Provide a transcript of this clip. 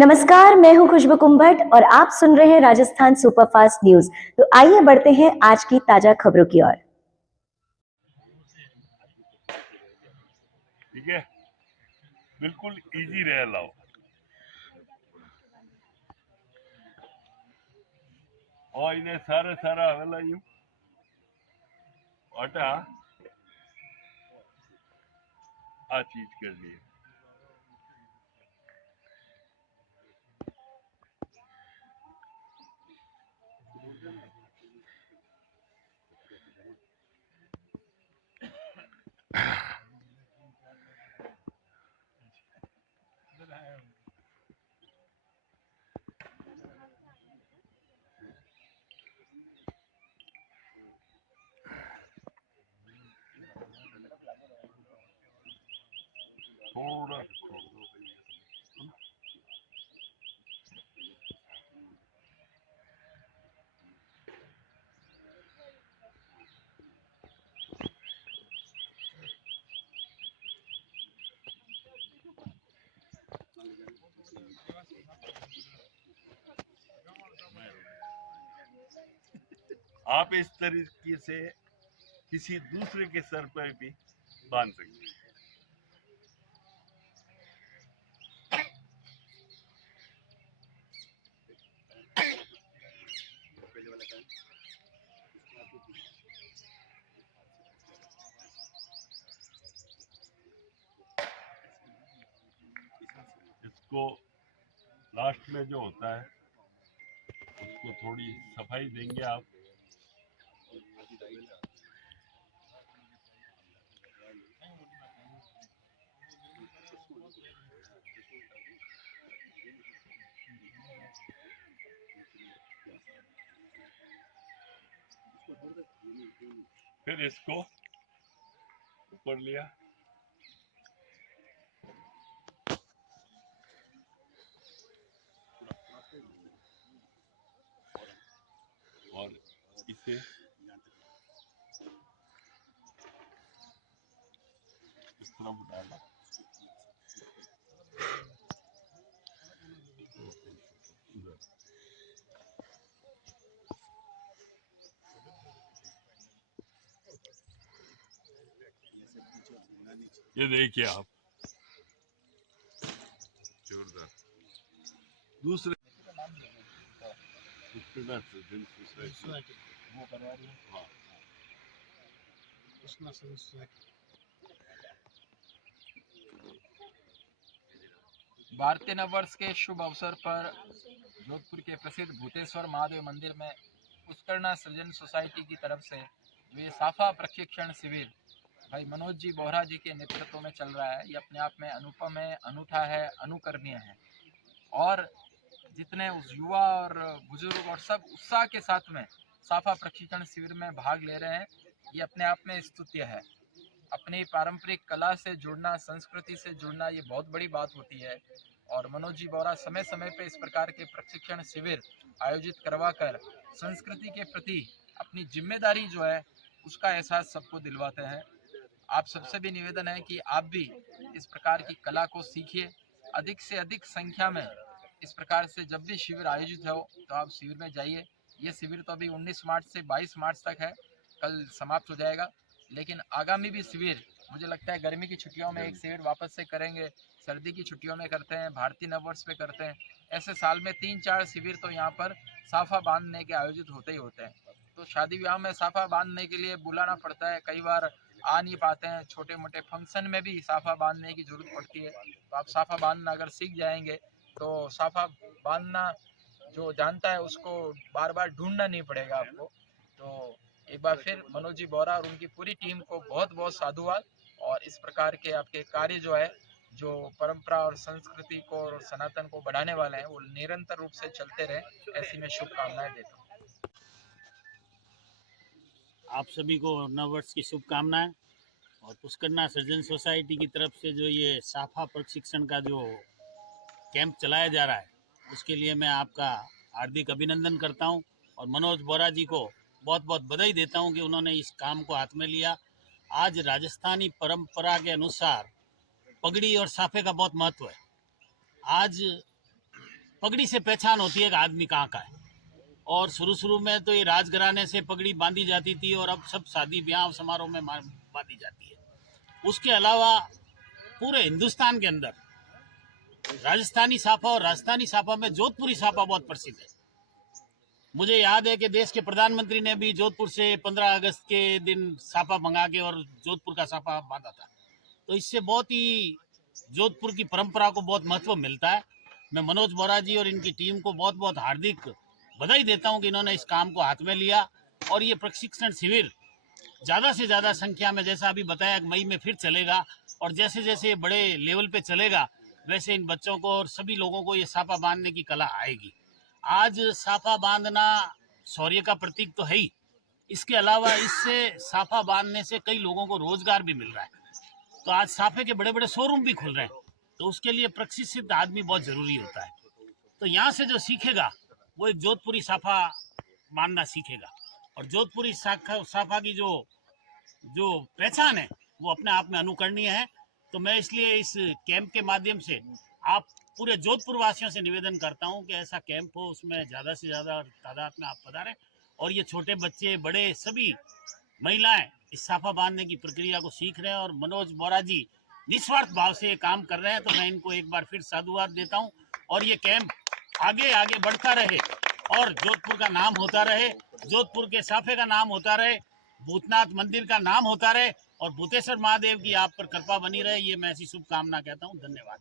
नमस्कार, मैं हूं खुशबू कुंभट और आप सुन रहे हैं राजस्थान सुपरफास्ट न्यूज। तो आइए बढ़ते हैं आज की ताजा खबरों की ओर। ठीक है, बिल्कुल इजी रह लाओ। और इन्हें सारा हवेला यूं अटा आ चीज करनी है। थोड़ा आप इस तरीके से किसी दूसरे के सर पर भी बांध सकते हैं। इसको लास्ट में जो होता है उसको थोड़ी सफाई देंगे आप। फिर इसको ऊपर लिया, और इसे इस तरफ डाला। ये देखिए आप, जोरदार। दूसरे वो करवा रही है। हाँ, भारतीय नववर्ष के शुभ अवसर पर जोधपुर के प्रसिद्ध भूतेश्वर महादेव मंदिर में पुष्करणा सृजन सोसाइटी की तरफ से जो ये साफा प्रशिक्षण शिविर भाई मनोज जी बोहरा जी के नेतृत्व में चल रहा है, ये अपने आप में अनुपम है, अनूठा है, अनुकरणीय है। और जितने उस युवा और बुजुर्ग और सब उत्साह के साथ में साफा प्रशिक्षण शिविर में भाग ले रहे हैं, ये अपने आप में स्तुत्य है। अपनी पारंपरिक कला से जुड़ना, संस्कृति से जुड़ना, ये बहुत बड़ी बात होती है। और मनोज जी बोहरा समय समय पे इस प्रकार के प्रशिक्षण शिविर आयोजित करवाकर संस्कृति के प्रति अपनी जिम्मेदारी जो है उसका एहसास सबको दिलवाते हैं। आप सबसे भी निवेदन है कि आप भी इस प्रकार की कला को सीखिए, अधिक से अधिक संख्या में इस प्रकार से जब भी शिविर आयोजित हो तो आप शिविर में जाइए। ये शिविर तो अभी 19 मार्च से 22 मार्च तक है, कल समाप्त हो जाएगा, लेकिन आगामी भी शिविर मुझे लगता है गर्मी की छुट्टियों में एक शिविर वापस से करेंगे, सर्दी की छुट्टियों में करते हैं, भारतीय नववर्ष पे करते हैं। ऐसे साल में 3-4 शिविर तो यहाँ पर साफा बांधने के आयोजित होते ही होते हैं। तो शादी विवाह में साफा बांधने के लिए बुलाना पड़ता है, कई बार आ नहीं पाते हैं, छोटे मोटे फंक्शन में भी साफा बांधने की जरूरत पड़ती है। तो आप साफा बांधना अगर सीख जाएंगे तो साफा बांधना जो जानता है उसको बार बार ढूंढना नहीं पड़ेगा आपको। तो एक बार फिर मनोज जी बोहरा और उनकी पूरी टीम को बहुत बहुत साधुवाद। और इस प्रकार के आपके कार्य जो है, जो परंपरा और संस्कृति को और सनातन को बढ़ाने वाले हैं, वो निरंतर रूप से चलते रहे, ऐसी मैं शुभकामनाएं देता हूँ। आप सभी को नववर्ष की शुभकामनाएं। और पुष्करणा सृजन सोसाइटी की तरफ से जो ये साफा प्रशिक्षण का जो कैंप चलाया जा रहा है, उसके लिए मैं आपका हार्दिक अभिनंदन करता हूं। और मनोज बोहरा जी को बहुत बहुत बधाई देता हूं कि उन्होंने इस काम को हाथ में लिया। आज राजस्थानी परंपरा के अनुसार पगड़ी और साफे का बहुत महत्व है। आज पगड़ी से पहचान होती है कि आदमी कहाँ का है। और शुरू में तो ये राजघराने से पगड़ी बांधी जाती थी और अब सब शादी ब्याह समारोह में बांधी जाती है। उसके अलावा पूरे हिंदुस्तान के अंदर राजस्थानी साफा और राजस्थानी साफा में जोधपुरी साफा बहुत प्रसिद्ध है। मुझे याद है कि देश के प्रधानमंत्री ने भी जोधपुर से 15 अगस्त के दिन साफा मंगा के और जोधपुर का साफा बांधा था। तो इससे बहुत ही जोधपुर की परंपरा को बहुत महत्व मिलता है। मैं मनोज बोरा जी और इनकी टीम को बहुत बहुत हार्दिक बधाई देता हूं कि इन्होंने इस काम को हाथ में लिया और ये प्रशिक्षण शिविर ज़्यादा से ज़्यादा संख्या में, जैसा अभी बताया, मई में फिर चलेगा और जैसे जैसे ये बड़े लेवल पे चलेगा वैसे इन बच्चों को और सभी लोगों को ये साफा बांधने की कला आएगी। आज साफा बांधना शौर्य का प्रतीक तो है ही, इसके अलावा इससे साफा बांधने से कई लोगों को रोजगार भी मिल रहा है। तो आज साफे के बड़े बड़े शोरूम भी खुल रहे हैं, तो उसके लिए प्रशिक्षित आदमी बहुत जरूरी होता है। तो यहाँ से जो सीखेगा वो एक जोधपुरी साफा बांधना सीखेगा और जोधपुरी साफा की जो पहचान है वो अपने आप में अनुकरणीय है। तो मैं इसलिए इस कैंप के माध्यम से आप पूरे जोधपुर वासियों से निवेदन करता हूं कि ऐसा कैंप हो, उसमें ज़्यादा से ज़्यादा तादाद में आप पधारें और ये छोटे बच्चे बड़े सभी महिलाएं इस साफा बांधने की प्रक्रिया को सीख रहे हैं और मनोज बोरा जी निस्वार्थ भाव से ये काम कर रहे हैं। तो मैं इनको एक बार फिर साधुवाद देता हूं और ये कैंप आगे आगे बढ़ता रहे और जोधपुर का नाम होता रहे, जोधपुर के साफे का नाम होता रहे, भूतनाथ मंदिर का नाम होता रहे और भूतेश्वर महादेव की आप पर कृपा बनी रहे। ये मैं ऐसी शुभकामना कहता हूँ। धन्यवाद।